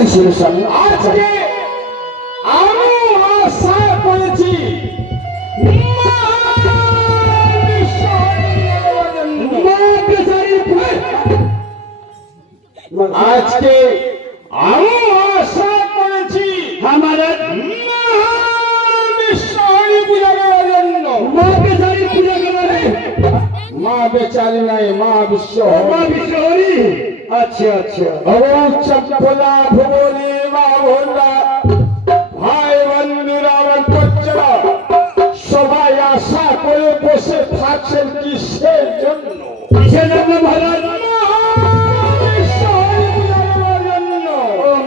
আজকে আমি আশা করেছি আজকে আমি আশা করেছি আমার পূজা করার জন্য মা বেচারি পূজা করার মা বেচারি নাই মা বিশ্বহরি আচ্ছা আচ্ছা ভগবান চপ্পলা ভুবনে মা ভোলা ভাই বন্ধুরা আমার বাচ্চারা সবাই আশা করে বসে থাকছেন কিসের জন্য মহারাজ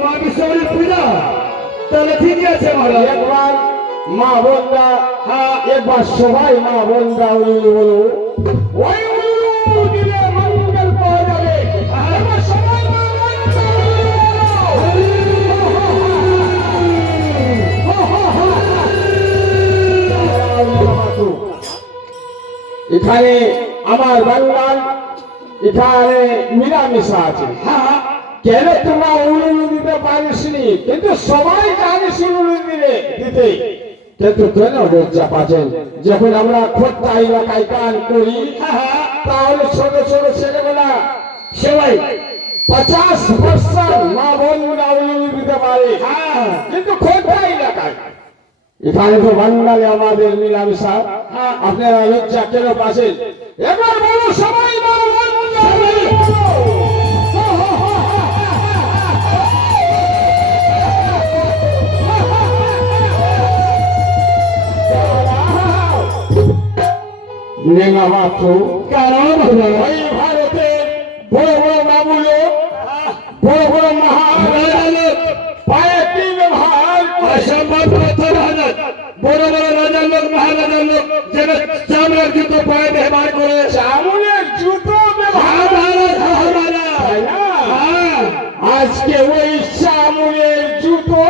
মা বিশ্বহরি পূজা তাহলে ঠিক আছে মহারাজ একবার মা বোনরা হ্যাঁ একবার সবাই মা বোনরা বলো ওই দিলে মঙ্গল পাওয়া যাবে একবার সবাই এখানে আমার বাংলার এখানে মিলামিশা আছে হ্যাঁ কেন তোমরা উলুলু দিতে পারিসনি কিন্তু সবাই জানিস উলুলু দিতে কিন্তু কেন লজ্জা পাচ্ছেন যখন আমরা খোট্টা এলাকায় গান করি তাহলে ছোট ছোট ছেলেবেলা সবাই 50% মা বোনরা উলুলু দিতে পারে কিন্তু খোট্টা এলাকায় এখানে তো বাঙালি আমাদের মিলামিশা আপনারা লজ্জা কেন পাচ্ছেন এবার বলো সবাই মা বোনরা নেঙ্গা মাত্র কারণ ওই ভারতের বড় বড় বাবুলো বড় বড় মহারাজা পায়ে তিন ভাই অসম্ভব রাজা বড় বড় রাজার লোক মহারাজার লোক যেন চামড়ার জুতো পায়ে ব্যবহার করে চামড়ের জুতো ব্যবহার আজকে ওই চামড়ের জুতো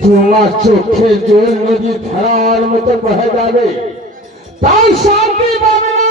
তোমার চোখে জল নদী ধারার মতো বহে যাবে তাই শান্তি পাবে না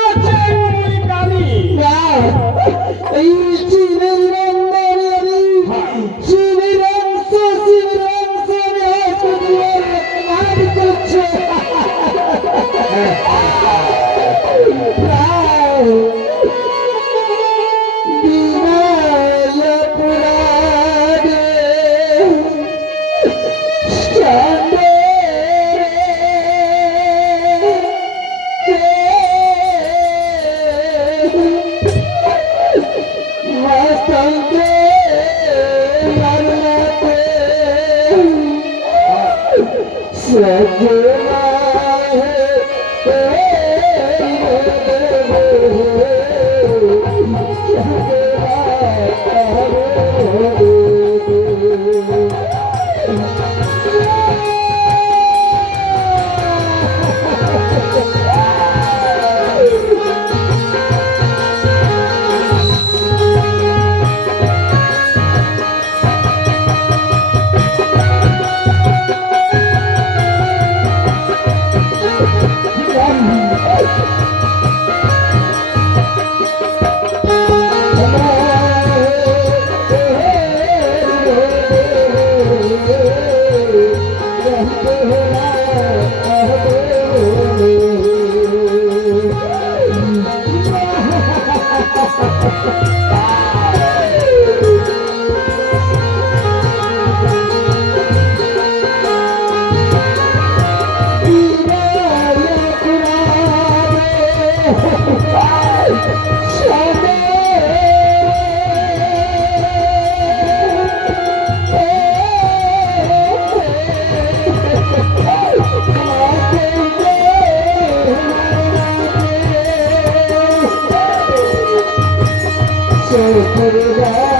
চোখের